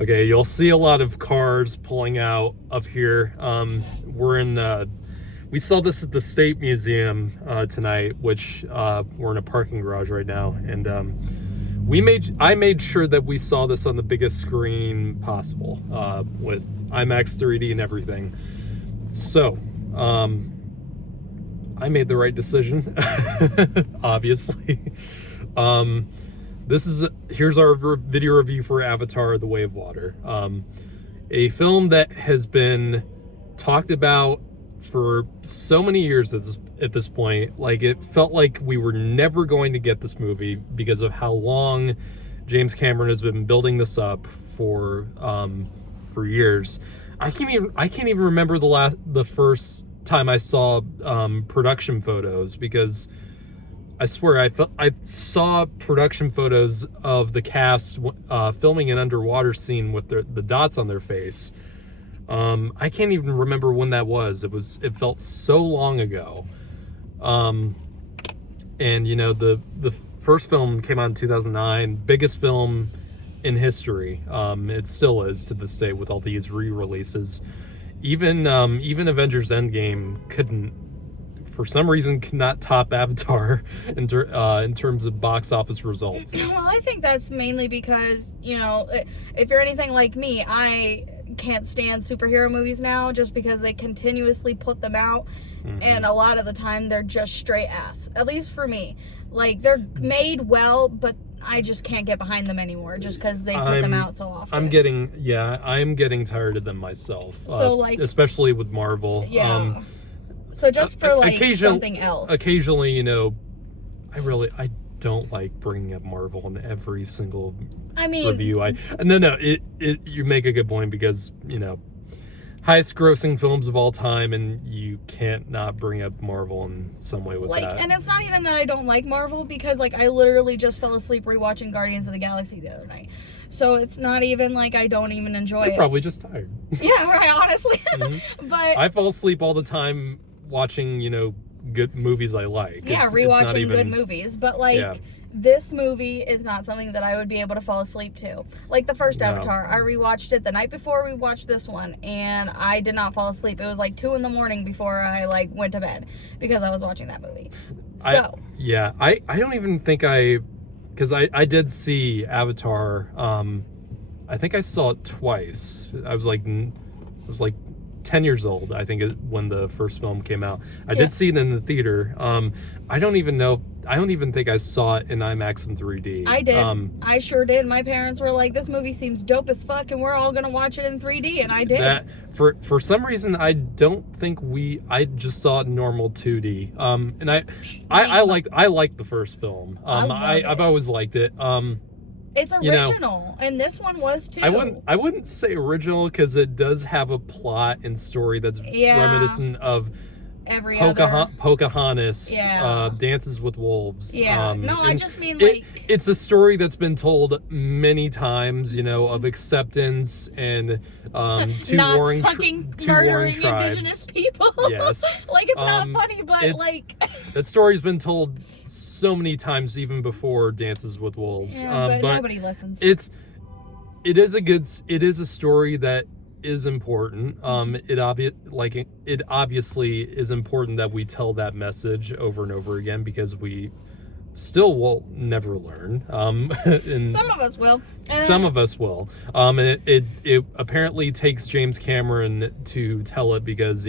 Okay, you'll see a lot of cars pulling out of here. We saw this at the State Museum tonight, which we're in a parking garage right now, and I made sure that we saw this on the biggest screen possible, with IMAX 3D and everything. So, I made the right decision, obviously. Here's our video review for Avatar: The Way of Water. A film that has been talked about for so many years at this point. Like, it felt like we were never going to get this movie because of how long James Cameron has been building this up for years. I can't even remember the first time I saw production photos, because I swear I saw production photos of the cast filming an underwater scene with the dots on their face. I can't even remember when that was. It felt so long ago. And the first film came out in 2009, biggest film in history. It still is to this day with all these re-releases. Even Avengers Endgame for some reason could not top Avatar in terms of box office results. Well, I think that's mainly because, if you're anything like me, I can't stand superhero movies now just because they continuously put them out, and a lot of the time they're just straight ass. At least for me. Like, they're made well, but I just can't get behind them anymore just because they put them out so often. I'm getting tired of them myself. So, especially with Marvel. Yeah. So just for something else. Occasionally, I don't like bringing up Marvel in every single review. You make a good point, because highest grossing films of all time, and you can't not bring up Marvel in some way with that. And it's not even that I don't like Marvel, because I literally just fell asleep rewatching Guardians of the Galaxy the other night. So it's not even like I don't even enjoy it. You're probably just tired. Yeah, right, honestly. But I fall asleep all the time watching, good movies I like. Yeah, rewatching good movies. But this movie is not something that I would be able to fall asleep to. Like the first Avatar, I rewatched it the night before we watched this one, and I did not fall asleep. It was 2 a.m. before I went to bed, because I was watching that movie. So I don't even think because I did see Avatar. I think I saw it twice. I was 10 years old, I think, when the first film came out. I did see it in the theater. I don't even think I saw it in IMAX in 3D. I did. I sure did. My parents were like, this movie seems dope as fuck, and we're all gonna watch it in 3D, and I did. For some reason, I don't think I just saw it in normal 2D. And I like the first film. I've always liked it. It's original, and this one was too. I wouldn't say original, because it does have a plot and story that's reminiscent of Pocahontas, Dances with Wolves. Yeah, I just mean it's a story that's been told many times, of acceptance and not warring murdering tribes. Indigenous people. Yes, it's not funny, but that story's been told so many times, even before Dances with Wolves. But nobody listens. It is a story that is important. It obviously is important that we tell that message over and over again, because we still will never learn. And some of us will. Some of us will. It apparently takes James Cameron to tell it, because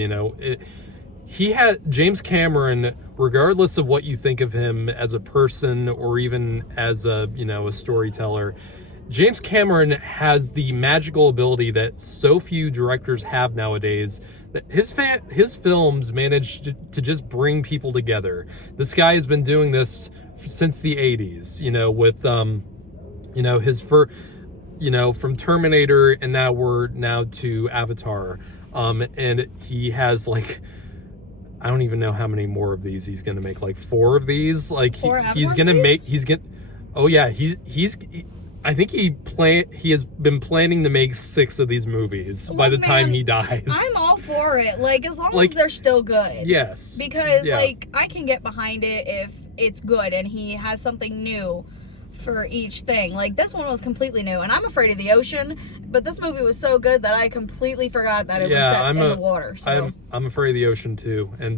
James Cameron, regardless of what you think of him as a person or even as a storyteller, James Cameron has the magical ability that so few directors have nowadays, that his films manage to just bring people together. This guy has been doing this since the 80s, with from Terminator, and now we're to Avatar. And he has I don't even know how many more of these he's gonna make. 4 of these. He's gonna make. Oh yeah, I think he has been planning to make 6 of these movies by the time he dies. I'm all for it. As long as they're still good. Yes. Because I can get behind it if it's good and he has something new. for each thing. Like, this one was completely new, and I'm afraid of the ocean, but this movie was so good that I completely forgot that it was set in the water. So I'm afraid of the ocean too, and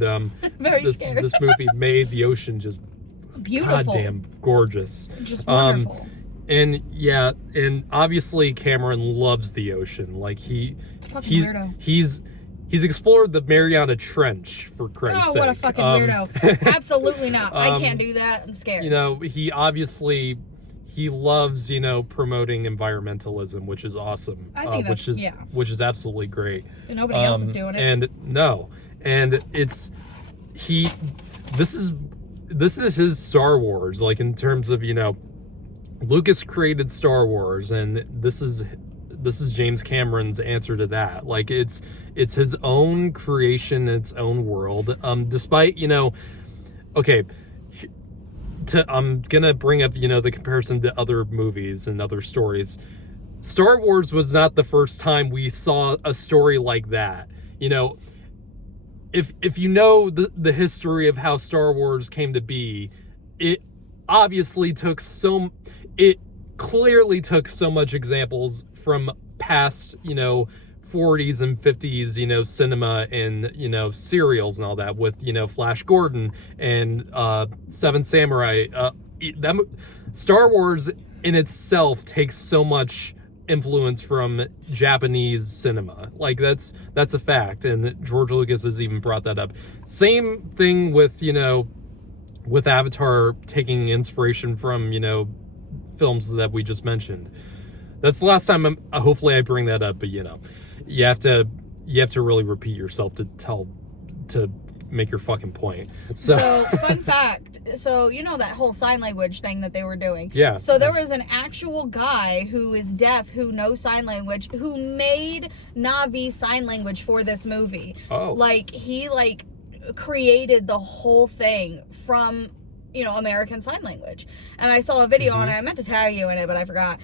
very scared. This movie made the ocean just beautiful, goddamn gorgeous, just wonderful. And yeah, and obviously Cameron loves the ocean. Like he's explored the Mariana Trench, for Christ's sake. Oh, what a fucking weirdo. Absolutely not. I can't do that. I'm scared. You know, he obviously loves, you know, promoting environmentalism, which is awesome. I think which is absolutely great. And nobody else is doing it. And this is his Star Wars, like, in terms of, you know, Lucas created Star Wars, and this is James Cameron's answer to that. Like, it's his own creation, its own world. Despite, you know, okay, I'm gonna bring up, you know, the comparison to other movies and other stories. Star Wars was not the first time we saw a story like that. You know, if you know the history of how Star Wars came to be, it clearly took so much examples from past, you know, 40s and 50s, you know, cinema and, you know, serials and all that, with, you know, Flash Gordon and Seven Samurai. Star Wars in itself takes so much influence from Japanese cinema. Like, that's a fact, and George Lucas has even brought that up. Same thing with, you know, with Avatar taking inspiration from, you know, films that we just mentioned. That's the last time hopefully I bring that up, but, you know, you have to really repeat yourself to make your fucking point. So fun fact, so you know that whole sign language thing that they were doing? Yeah. So there was an actual guy who is deaf, who knows sign language, who made Na'vi sign language for this movie. Oh. Like, he, like, created the whole thing from, you know, American Sign Language. And I saw a video and I meant to tag you in it, but I forgot.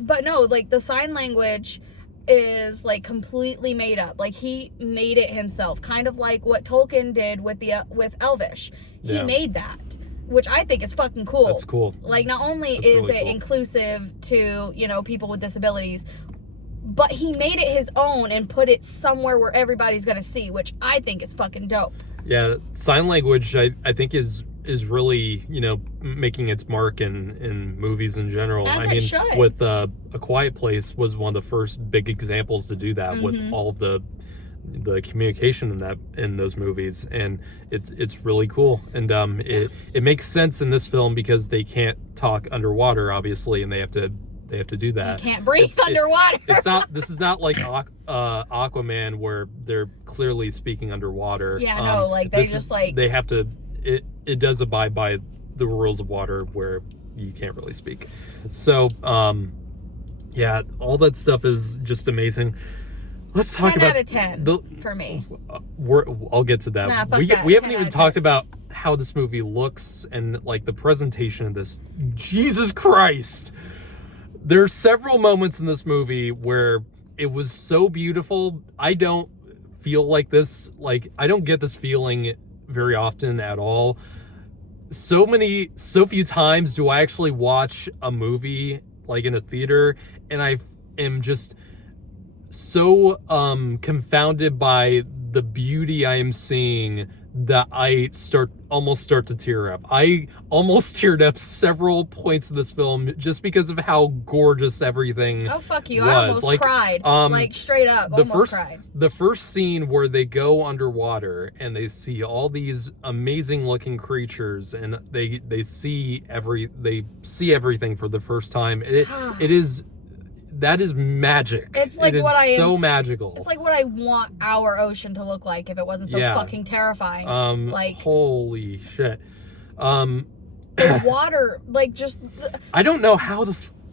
But no, like, the sign language is, like, completely made up. Like, he made it himself, kind of like what Tolkien did with Elvish. He made that, which I think is fucking cool. That's cool. Like, not only is it inclusive to, you know, people with disabilities, but he made it his own and put it somewhere where everybody's gonna see, which I think is fucking dope. Yeah, sign language, I think is really, you know, making its mark in movies in general. Should. With A Quiet Place was one of the first big examples to do that, with all of the communication in those movies, and it's really cool. And it makes sense in this film because they can't talk underwater, obviously, and they have to do that. You can't breathe underwater. This is not like Aquaman, where they're clearly speaking underwater. Yeah, no, like, they just, like, they have to. It does abide by the rules of water where you can't really speak. So, yeah, all that stuff is just amazing. Let's talk about 10 out of 10 for me. I'll get to that. Nah, fuck we that. we haven't even talked about how this movie looks and, like, the presentation of this. Jesus Christ! There's several moments in this movie where it was so beautiful. I don't feel like this. Like, I don't get this feeling very often at all. So few times do I actually watch a movie, like, in a theater, and I am just so confounded by the beauty I am seeing that I almost start to tear up. I almost teared up several points in this film just because of how gorgeous everything Oh, fuck you. was. I almost cried. Like, straight up, cried. The first scene where they go underwater and they see all these amazing looking creatures, and they see everything for the first time. That is magic. It's like so magical. It's like what I want our ocean to look like if it wasn't so fucking terrifying. Like, holy shit. The water, like, just. I don't know how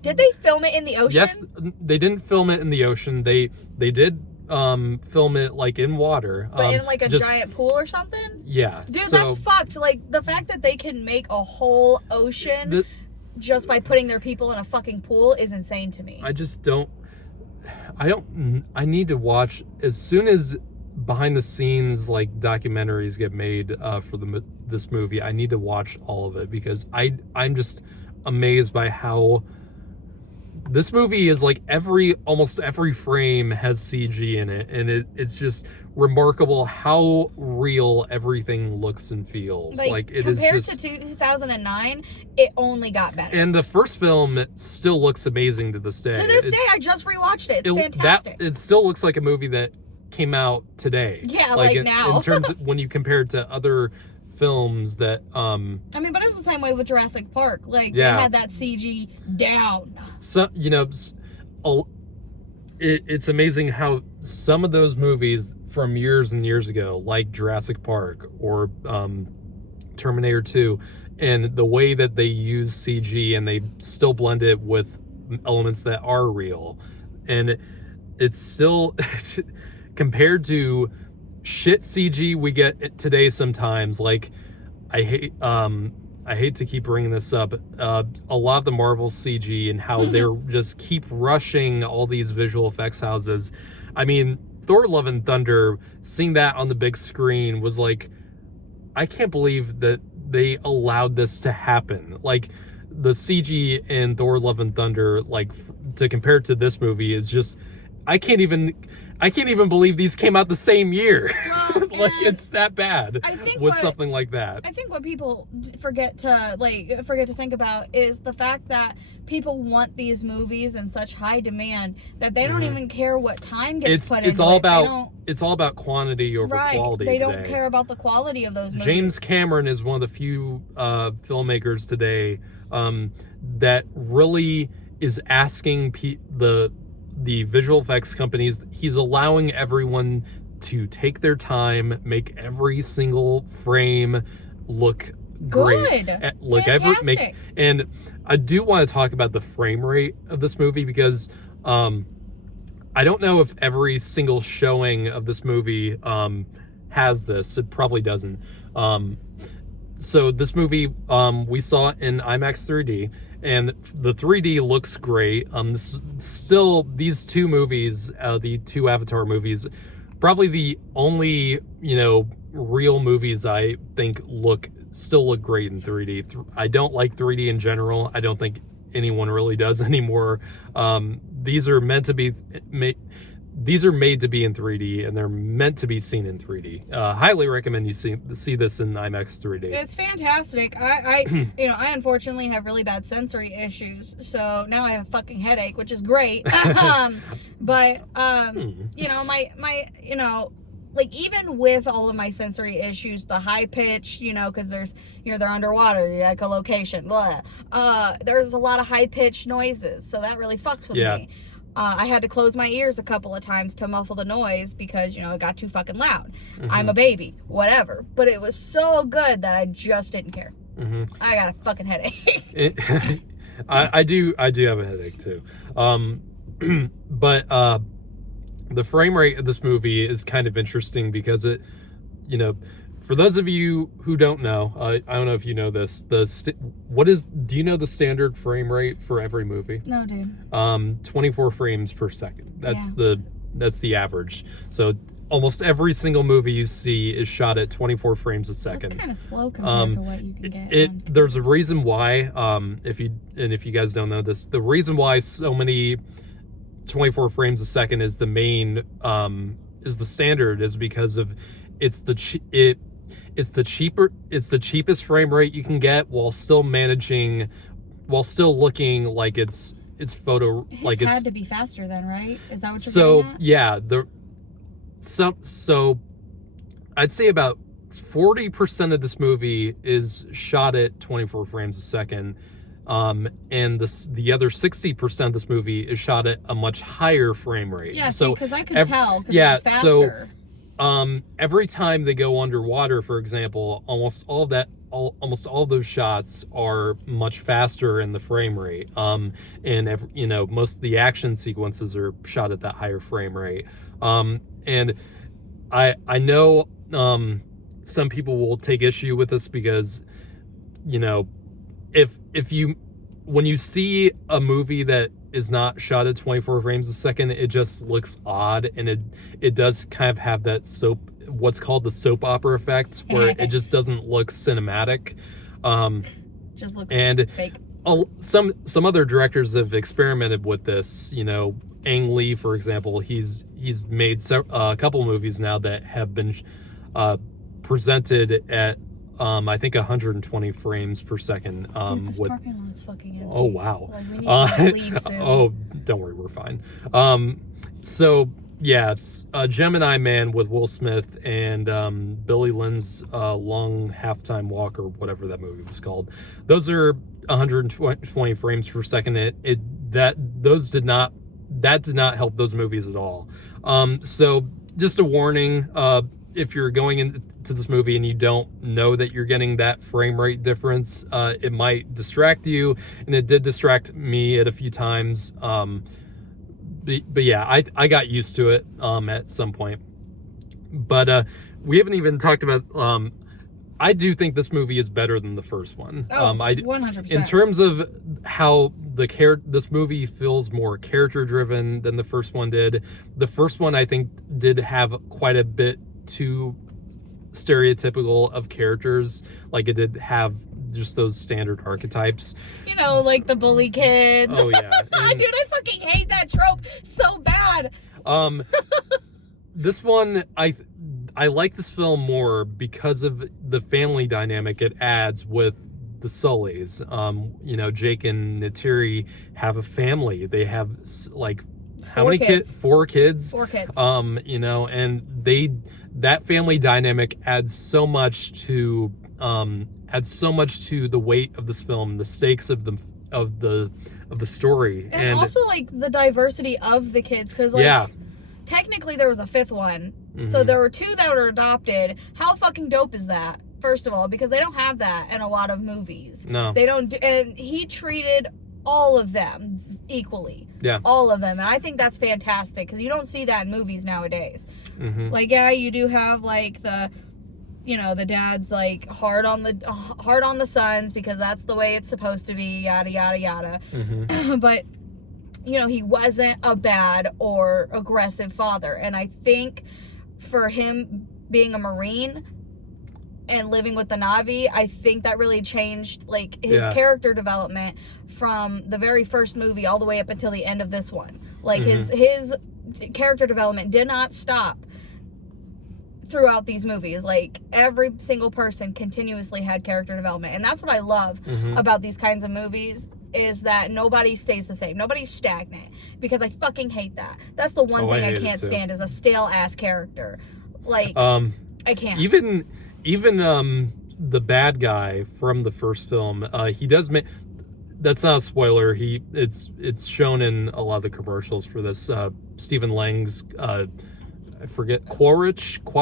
did they film it in the ocean? Yes, they didn't film it in the ocean. They did film it, like, in water. But in, like, a giant pool or something? Yeah. Dude, that's fucked. Like, the fact that they can make a whole ocean just by putting their people in a fucking pool is insane to me. I need to watch, as soon as behind the scenes, like, documentaries get made for this movie, I need to watch all of it, because I'm just amazed by how this movie is like almost every frame has CG in it, and it's just remarkable how real everything looks and feels. Like it compared is just, to 2009, it only got better. and the first film still looks amazing to this day. To this day, I just rewatched it. It's fantastic. It still looks like a movie that came out today. Yeah, like now. In terms of when you compare it to other films that I mean, but it was the same way with Jurassic Park. Like they had that CG down. So, you know, it's amazing how some of those movies from years and years ago, like Jurassic Park or Terminator 2, and the way that they use CG and they still blend it with elements that are real. And it's still compared to shit CG we get today sometimes. Like I hate to keep bringing this up, a lot of the Marvel CG and how they're just keep rushing all these visual effects houses. I mean, Thor: Love and Thunder, seeing that on the big screen was like, I can't believe that they allowed this to happen. Like the CG in Thor: Love and Thunder, like to compare to this movie, is just, I can't even believe these came out the same year. Well, like it's that bad. I think with something like that. I think what people forget to think about is the fact that people want these movies in such high demand that they don't even care what time gets put into it. It's all about quantity over quality. They don't care about the quality of those movies. James Cameron is one of the few filmmakers today that really is asking the visual effects companies, he's allowing everyone to take their time, make every single frame look great. Good. Fantastic. And I do want to talk about the frame rate of this movie because I don't know if every single showing of this movie has this. It probably doesn't. So this movie, we saw it in IMAX 3D. And the 3D looks great. These two movies, the two Avatar movies, probably the only, real movies I think still look great in 3D. I don't like 3D in general. I don't think anyone really does anymore. These are meant to be These are made to be in 3D, and they're meant to be seen in 3D. Highly recommend you see this in IMAX 3D. It's fantastic. I unfortunately have really bad sensory issues, so now I have a fucking headache, which is great. But like even with all of my sensory issues, the high pitch, because there's, they're underwater, echolocation, blah. There's a lot of high pitched noises, so that really fucks with me. I had to close my ears a couple of times to muffle the noise because, it got too fucking loud. I'm a baby, whatever. But it was so good that I just didn't care. I got a fucking headache. I do have a headache too. But the frame rate of this movie is kind of interesting because it, for those of you who don't know, I don't know if you know this, do you know the standard frame rate for every movie? No, dude. 24 frames per second. That's the average. So almost every single movie you see is shot at 24 frames a second. That's kind of slow compared to what you can get. There's a reason why, if you guys don't know this, the reason why so many 24 frames a second is the main, is the standard, is because of it's the cheapest frame rate you can get while still looking like it's photo. Like it's had to be faster then, right? Is that what you're so getting at? yeah. So I'd say about 40% of this movie is shot at 24 frames a second, and the other 60% of this movie is shot at a much higher frame rate. Yeah, so because I could tell because it was faster. So every time they go underwater, for example, almost all of those shots are much faster in the frame rate. And most of the action sequences are shot at that higher frame rate. And I know some people will take issue with this because, when you see a movie that is not shot at 24 frames a second, it just looks odd, and it does kind of have that what's called the soap opera effect, where it just doesn't look cinematic. Just looks and fake. some other directors have experimented with this. You know, Ang Lee, for example, he's made a couple movies now that have been presented at I think 120 frames per second. Dude, this parking lot's fucking empty. Oh wow! Like, we need to leave soon. Oh, don't worry, we're fine. So yeah, Gemini Man with Will Smith and Billy Lynn's Long Halftime Walk, or whatever that movie was called. Those are 120 frames per second. That did not help those movies at all. So just a warning, if you're going into this movie and you don't know that you're getting that frame rate difference, it might distract you, and it did distract me at a few times. But yeah, I got used to it at some point. But we haven't even talked about. I do think this movie is better than the first one. Oh, 100%. In terms of how this movie feels more character driven than the first one did. The first one, I think, did have quite a bit too stereotypical of characters. Like, it did have just those standard archetypes. You know, like the bully kids. Oh yeah. Dude, I fucking hate that trope so bad. This one, I like this film more because of the family dynamic it adds with the Sullys. You know, Jake and Neytiri have a family. They have like how many kids? 4 kids. 4 kids. You know, and that family dynamic adds so much to the weight of this film, the stakes of the story, and also like the diversity of the kids, because like technically there was a 5th one. So there were 2 that were adopted. How fucking dope is that? First of all, because they don't have that in a lot of movies. No. They don't, and he treated all of them equally. Yeah. All of them. And I think that's fantastic, because you don't see that in movies nowadays. Like, yeah, you do have like the dad's like hard on the sons because that's the way it's supposed to be, yada yada yada. But you know, he wasn't a bad or aggressive father, and I think for him being a Marine and living with the Na'vi, I think that really changed like his character development from the very first movie all the way up until the end of this one. Like his character development did not stop throughout these movies. Like, every single person continuously had character development, and that's what I love about these kinds of movies, is that nobody stays the same. Nobody's stagnant, because I fucking hate that. That's the one thing I can't stand, is a stale ass character. Like, I can't. Even the bad guy from the first film, he does make. That's not a spoiler. It's shown in a lot of the commercials for this. Stephen Lang's I forget, Quaritch. The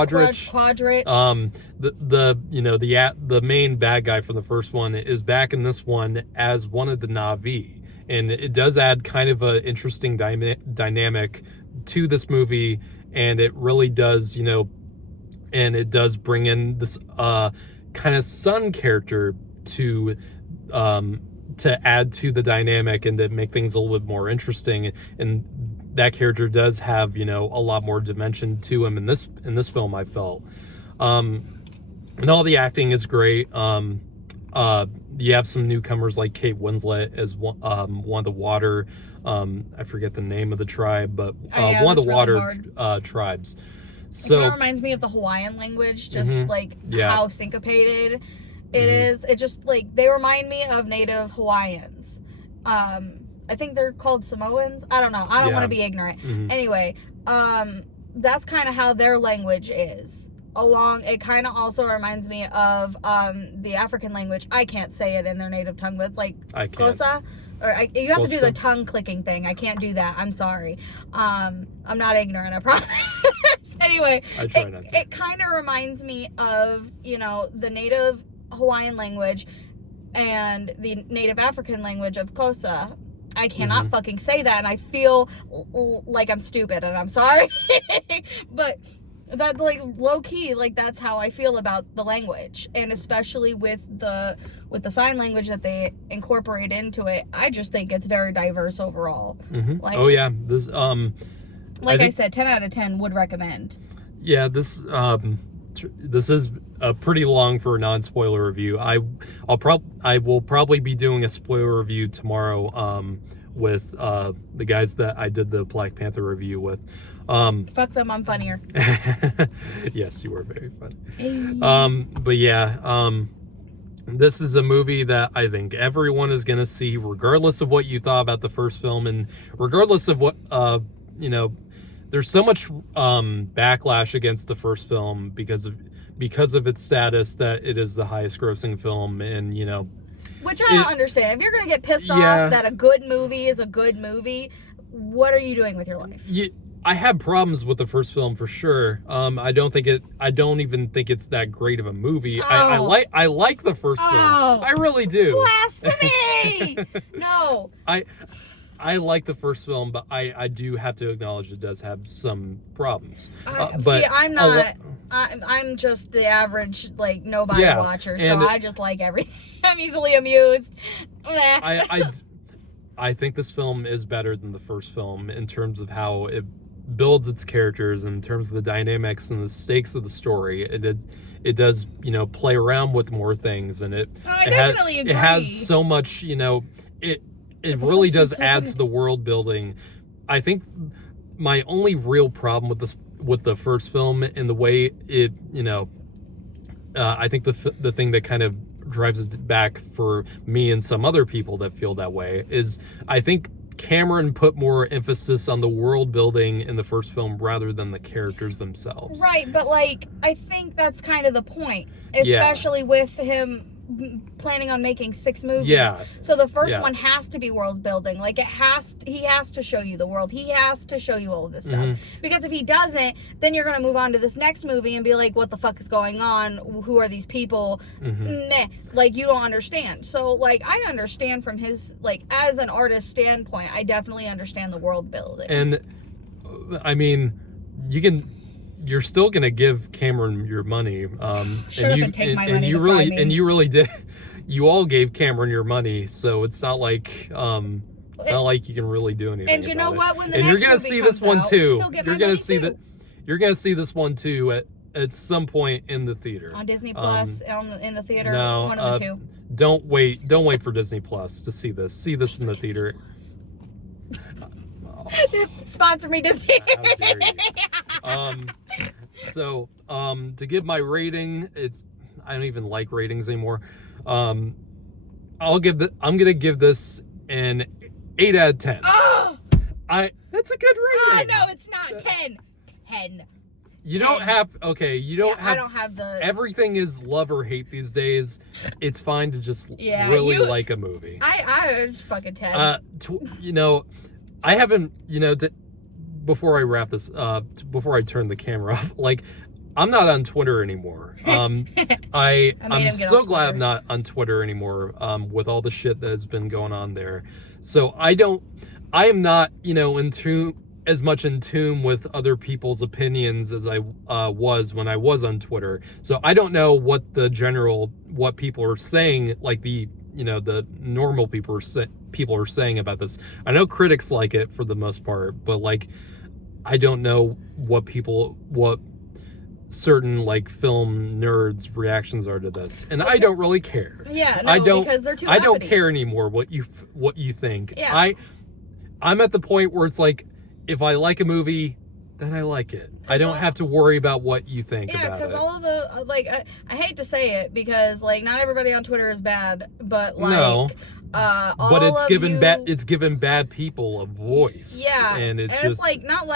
main bad guy from the first one is back in this one as one of the Na'vi, and it does add kind of an interesting dynamic to this movie, and it really does, and it does bring in this kind of son character to add to the dynamic and to make things a little bit more interesting. And that character does have, a lot more dimension to him in this film, I felt. And all the acting is great. You have some newcomers like Kate Winslet as one of the water, I forget the name of the tribe, but one of the water tribes. So it kind of reminds me of the Hawaiian language, just how syncopated it is. It just, like, they remind me of native Hawaiians. I think they're called Samoans. I don't know. I don't want to be ignorant. Anyway, that's kind of how their language is. It kind of also reminds me of the African language. I can't say it in their native tongue, but it's like Kosa. You have to do the tongue clicking thing. I can't do that. I'm sorry. I'm not ignorant, I promise. Anyway, it kind of reminds me of, the native Hawaiian language and the native African language of Kosa. I cannot fucking say that, and I feel like I'm stupid, and I'm sorry. But that, like, low key, like, that's how I feel about the language, and especially with the sign language that they incorporate into it. I just think it's very diverse overall. Like, oh yeah, this I said, 10 out of 10 would recommend. Yeah, this this is pretty long for a non-spoiler review. I will probably be doing a spoiler review tomorrow with the guys that I did the Black Panther review with. Fuck them, I'm funnier. Yes, you were very funny. Hey. But yeah, this is a movie that I think everyone is going to see, regardless of what you thought about the first film, and regardless of what, there's so much backlash against the first film because of its status that it is the highest grossing film, and, Which I don't understand. If you're going to get pissed off that a good movie is a good movie, what are you doing with your life? I have problems with the first film for sure. I don't even think it's that great of a movie. I like the first film. I really do. Blasphemy! No. I like the first film, but I do have to acknowledge it does have some problems. See, I'm not. I'm just the average, nobody watcher, so I just like everything. I'm easily amused. I think this film is better than the first film in terms of how it builds its characters, in terms of the dynamics and the stakes of the story. It does play around with more things, and it has so much, it really does add to the world building. I think my only real problem with the first film, and the way it, I think the thing that kind of drives it back for me and some other people that feel that way is, I think Cameron put more emphasis on the world building in the first film rather than the characters themselves. Right, but I think that's kind of the point, especially with him planning on making 6 movies. Yeah. So the first one has to be world building. He has to show you the world. He has to show you all of this stuff. Mm-hmm. Because if he doesn't, then you're going to move on to this next movie and be like, what the fuck is going on? Who are these people? Mm-hmm. Meh. You don't understand. So, I understand from his, as an artist standpoint, I definitely understand the world building. And, I mean, you're still gonna give Cameron your money, and you really did. You all gave Cameron your money, so it's not like it's not like you can really do anything. And you know what? When the and next you're gonna movie see comes this one out, too. he'll get You're my gonna money see too. that. You're gonna see this one too at some point in the theater. On Disney Plus, in the theater, no, one of the two. Don't wait for Disney Plus to see this. See this in the theater. Sponsor me, Disney. How dare you. So, to give my rating, I don't even like ratings anymore. I'm gonna give this an 8 out of 10. Oh! That's a good rating. No, it's not 10. 10. You don't have, I don't have the... Everything is love or hate these days. It's fine to just really like a movie. I was fucking 10. I haven't, before I wrap this, before I turn the camera off, I'm not on Twitter anymore. I'm so glad I'm not on Twitter anymore, with all the shit that has been going on there. So I am not, as much in tune with other people's opinions as I was when I was on Twitter. So I don't know what people are saying, the normal people are saying about this. I know critics like it for the most part, but I don't know what certain film nerds' reactions are to this, and I don't really care. Yeah, no, because they're too. I don't care anymore what you think. Yeah. I'm at the point where it's if I like a movie, then I like it. I don't have to worry about what you think about it. Yeah, because all of the I hate to say it because not everybody on Twitter is bad, but no. But it's given bad people a voice. Yeah, and it's not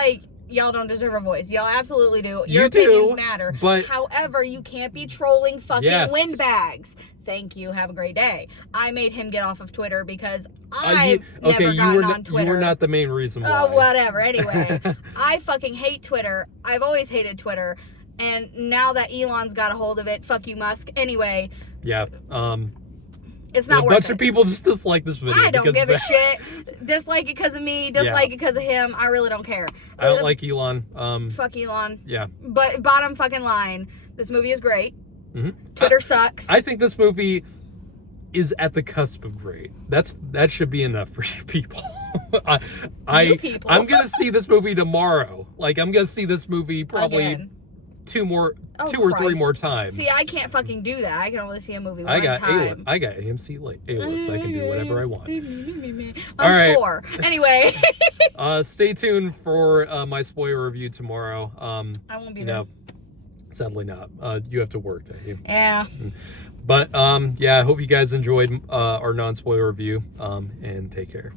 y'all don't deserve a voice. Y'all absolutely do. Your opinions matter. But however, you can't be trolling fucking windbags. Thank you. Have a great day. I made him get off of Twitter because I've never gotten on Twitter. You were not the main reason why. Oh, whatever. Anyway, I fucking hate Twitter. I've always hated Twitter. And now that Elon's got a hold of it, fuck you, Musk. Anyway. Yeah. It's not worth it. A bunch of people just dislike this video. I don't give a shit. Dislike it because of me. Dislike it because of him. I really don't care. I don't like Elon. Fuck Elon. Yeah. But bottom fucking line, this movie is great. Mm-hmm. Twitter sucks. I think this movie is at the cusp of great. That should be enough for you people. I'm gonna see this movie tomorrow. I'm gonna see this movie probably two or Christ. 3 more times. See, I can't fucking do that. I can only see a movie one I got time. I got AMC A-list. I can do whatever I want. I'm All right. 4. Anyway. Stay tuned for my spoiler review tomorrow. I won't be there. No, sadly not. You have to work, don't you? Yeah. But yeah, I hope you guys enjoyed our non-spoiler review. And take care.